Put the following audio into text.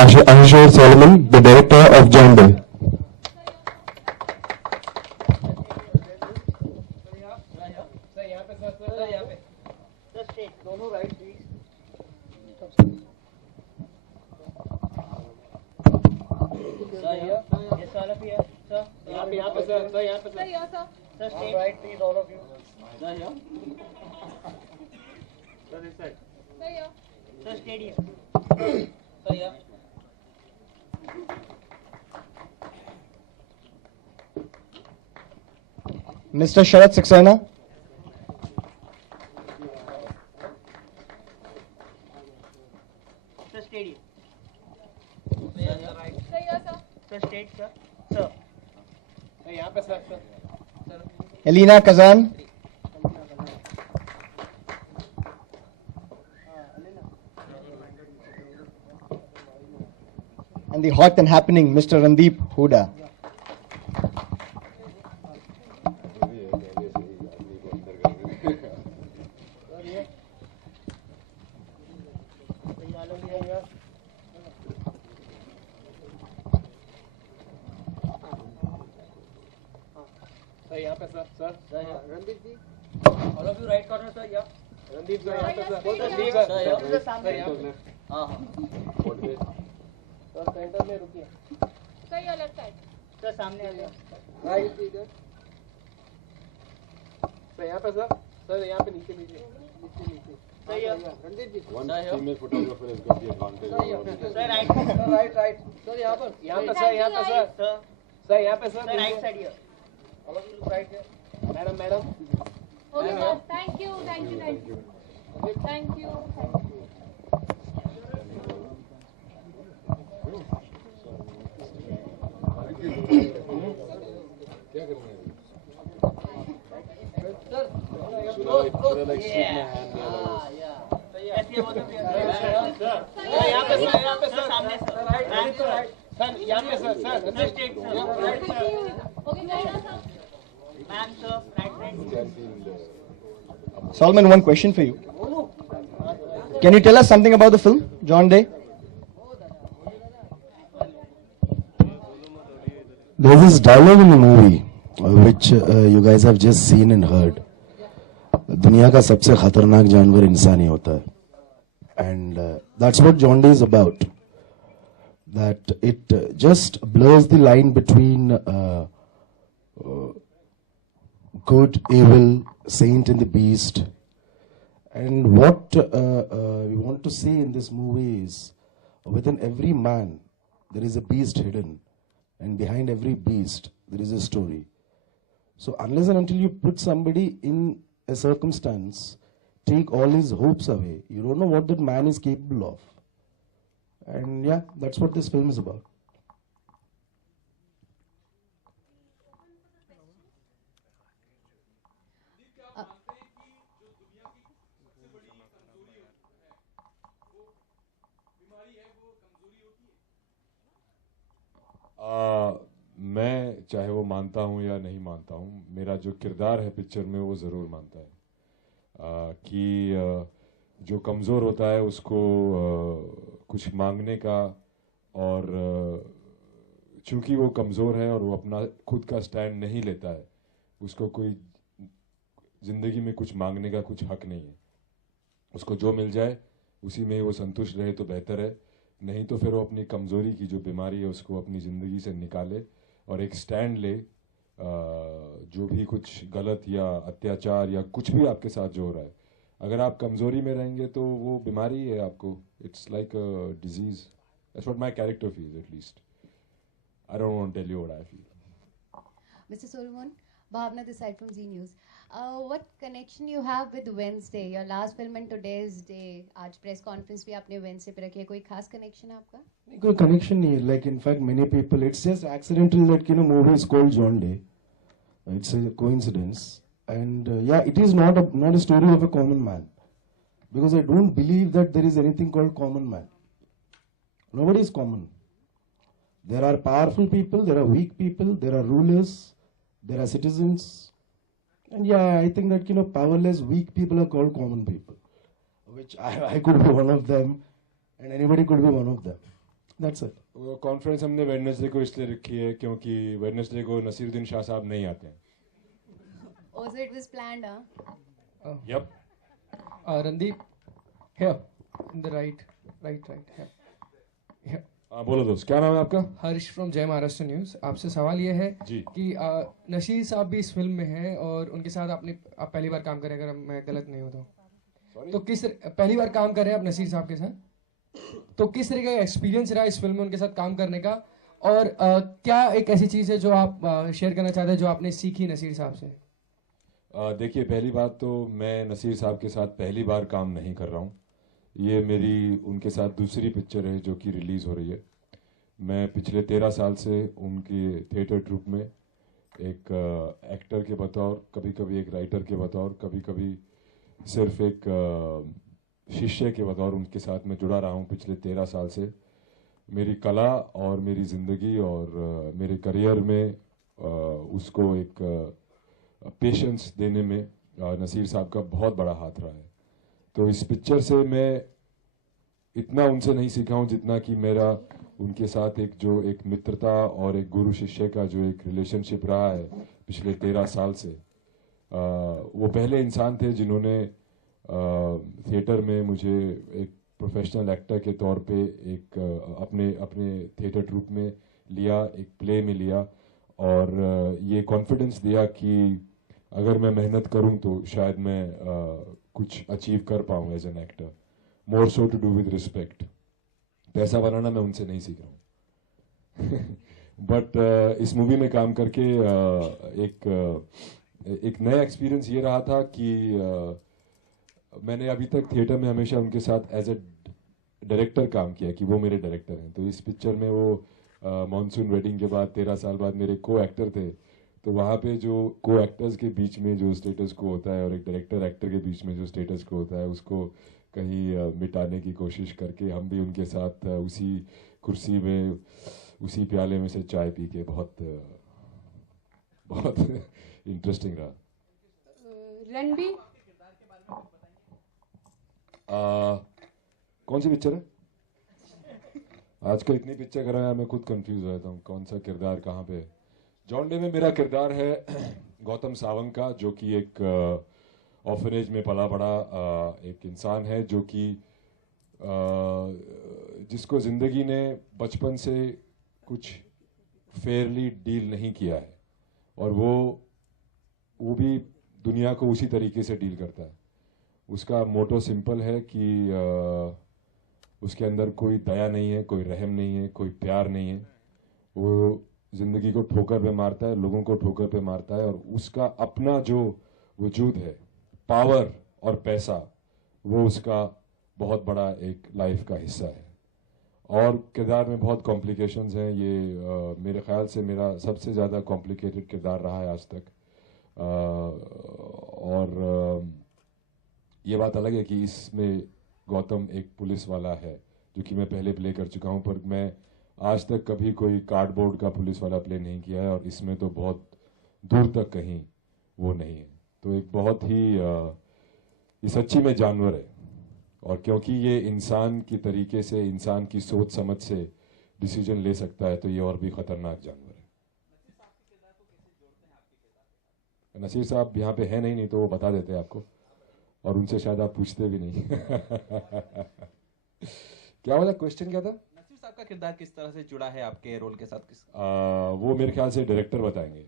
Ashishore Solomon, the director of John Day. Mr. Sharat Saxena. Sir, steady. Sir, right. Sir, yes, sir. Sir, straight, sir. Sir. Sir, यहाँ पे sir, sir. Sir. Elena Kazan. And the hot and happening Mr. Randeep Huda. Sir, यहाँ पे sir, sir. Sir, Randeep ji. All of you right corner, sir. Yeah. Randeep sir, यहाँ पे sir. Randeep sir, sir, सामने. हाँ हाँ. Sir centre में रुकिए. Sir ये लेफ्ट साइड. सर सामने आ गया. राइट इधर. सर यहाँ पे सर. सर यहाँ पे नीचे नीचे. नीचे नीचे. सर ये रणदीप जी. One female photographer has got the advantage. Sir right. Sir right right. Sir यहाँ पर. यहाँ पे सर. यहाँ पे सर. सर. सर यहाँ पे sir. Right side here. All of you right here. Madam, madam. Okay, sir. Thank you, thank you, thank you. Thank you, thank you. Should I like stick my hand there? यहाँ पे sir. यहाँ पे sir. सामने sir. Right sir. Right. Sir यहाँ पे sir. Sir. Sir straight sir. Right sir. Okay, sir. Ma'am sir. Right side. Solomon, one question for you. Can you tell us something about the film, John Day? There's this dialogue in the movie which you guys have just seen and heard. दुनिया का सबसे खतरनाक जानवर इंसान ही होता है. And that's what John Day is about. That it just blurs the line between good, evil, saint and the beast. And what we want to say in this movie is, within every man there is a beast hidden, and behind every beast there is a story. So unless and until you put somebody in a circumstance, take all his hopes away, you don't know what that man is capable of. And yeah, that's what this film is about. मैं चाहे वो मानता हूँ या नहीं मानता हूँ, मेरा जो किरदार है पिक्चर में वो ज़रूर मानता है कि जो कमज़ोर होता है उसको कुछ मांगने का, और चूंकि वो कमज़ोर है और वो अपना खुद का स्टैंड नहीं लेता है, उसको कोई ज़िंदगी में कुछ मांगने का कुछ हक नहीं है. उसको जो मिल जाए उसी में ही वो संतुष्ट रहे तो बेहतर है, नहीं तो फिर वो अपनी कमज़ोरी की जो बीमारी है उसको अपनी ज़िंदगी से निकाले और एक स्टैंड ले. जो भी कुछ गलत या अत्याचार या कुछ भी आपके साथ जो हो रहा है, अगर आप कमज़ोरी में रहेंगे तो वो बीमारी है आपको. It's like a disease. That's what my character feels at least. I don't want to tell you what I feel. Mr. Solomon, Bhavna this side from Z News. What connection you have with Wednesday? Your last film and today's day. आज press conference भी आपने Wednesday पे रखी है. कोई खास connection है आपका? कोई connection नहीं है. Like in fact, many people, it's just accidental that movie is called John Day. It's a coincidence, and yeah, it is not a story of a common man, because I don't believe that there is anything called common man. Nobody is common. There are powerful people, there are weak people, there are rulers, there are citizens, and yeah, I think that powerless, weak people are called common people, which I could be one of them, and anybody could be one of them. That's it. Conference हमने Wednesday को इसलिए रखी है क्योंकि Wednesday को नसीरुद्दीन शाह साहब नहीं आते हैं. Oh, so it was planned, huh? Yep. Randeep, here, in the right, here. Here. बोलो दोस्त, क्या नाम है आपका? हर्ष फ्रॉम जय महाराष्ट्र न्यूज़. आपसे सवाल ये है जी. कि नशीर साहब भी इस फिल्म में हैं और उनके साथ आप पहली बार काम कर रहे हैं, अगर मैं गलत नहीं हूँ तो पहली बार काम कर रहे हैं आप नसीर साहब के साथ, तो किस तरह का एक्सपीरियंस रहा इस फिल्म में उनके साथ काम करने का, और क्या एक ऐसी चीज़ है जो आप शेयर करना चाहते हैं जो आपने सीखी नसीर साहब से? देखिए, पहली बात तो मैं नसीर साहब के साथ पहली बार काम नहीं कर रहा हूँ. ये मेरी उनके साथ दूसरी पिक्चर है जो कि रिलीज़ हो रही है. मैं पिछले 13 साल से उनके थिएटर ट्रूप में एक एक्टर के बतौर, कभी कभी एक राइटर के बतौर, कभी कभी सिर्फ एक शिष्य के बतौर उनके साथ मैं जुड़ा रहा हूँ पिछले 13 साल से. मेरी कला और मेरी ज़िंदगी और मेरे करियर में उसको एक पेशेंस देने में नसीर साहब का बहुत बड़ा हाथ रहा है. तो इस पिक्चर से मैं इतना उनसे नहीं सीखा हूँ जितना कि मेरा उनके साथ एक मित्रता और एक गुरु शिष्य का जो एक रिलेशनशिप रहा है पिछले 13 साल से. वो पहले इंसान थे जिन्होंने थिएटर में मुझे एक प्रोफेशनल एक्टर के तौर पे एक अपने थिएटर ट्रूप में लिया, एक प्ले में लिया, और ये कॉन्फिडेंस दिया कि अगर मैं मेहनत करूं तो शायद मैं कुछ अचीव कर पाऊं as an actor. More so to do with respect. पैसा बनाना मैं उनसे नहीं सीख रहा हूँ. बट इस मूवी में काम करके एक नया एक्सपीरियंस ये रहा था कि मैंने अभी तक थिएटर में हमेशा उनके साथ एज ए डायरेक्टर काम किया कि वो मेरे डायरेक्टर हैं. तो इस पिक्चर में वो मॉनसून वेडिंग के बाद 13 साल बाद मेरे को एक्टर थे. तो वहाँ पे जो को एक्टर्स के बीच में जो स्टेटस को होता है और एक डायरेक्टर एक्टर के बीच में जो स्टेटस को होता है, उसको कहीं मिटाने की कोशिश करके हम भी उनके साथ उसी कुर्सी में, उसी प्याले में से चाय पी के बहुत इंटरेस्टिंग रहा. रणबीर, कौन सी पिक्चर है? आजकल इतनी पिक्चर कर रहा है, मैं खुद कंफ्यूज हो जाता हूँ कौन सा किरदार कहाँ पे है. जॉन डे में मेरा किरदार है गौतम सावंत का, जो कि एक ऑर्फनेज में पला बड़ा एक इंसान है जो कि जिसको ज़िंदगी ने बचपन से कुछ फेयरली डील नहीं किया है, और वो भी दुनिया को उसी तरीके से डील करता है. उसका मोटो सिंपल है कि उसके अंदर कोई दया नहीं है, कोई रहम नहीं है, कोई प्यार नहीं है. वो ज़िंदगी को ठोकर पे मारता है, लोगों को ठोकर पे मारता है, और उसका अपना जो वजूद है, पावर और पैसा, वो उसका बहुत बड़ा एक लाइफ का हिस्सा है. और किरदार में बहुत कॉम्प्लिकेशंस हैं. ये मेरे ख्याल से मेरा सबसे ज़्यादा कॉम्प्लिकेटेड किरदार रहा है आज तक. और ये बात अलग है कि इसमें गौतम एक पुलिस वाला है, जो कि मैं पहले प्ले कर चुका हूँ, पर मैं आज तक कभी कोई कार्डबोर्ड का पुलिस वाला प्ले नहीं किया है, और इसमें तो बहुत दूर तक कहीं वो नहीं है. तो एक बहुत ही ये सच्ची में जानवर है, और क्योंकि ये इंसान की तरीके से, इंसान की सोच समझ से डिसीजन ले सकता है, तो ये और भी खतरनाक जानवर है. नसीर साहब यहाँ पे है नहीं तो वो बता देते हैं आपको, और उनसे शायद आप पूछते भी नहीं. क्या वाला क्वेश्चन क्या था? नसीर साहब का किरदार किस तरह से जुड़ा है आपके रोल के साथ? वो मेरे ख्याल से डायरेक्टर बताएंगे.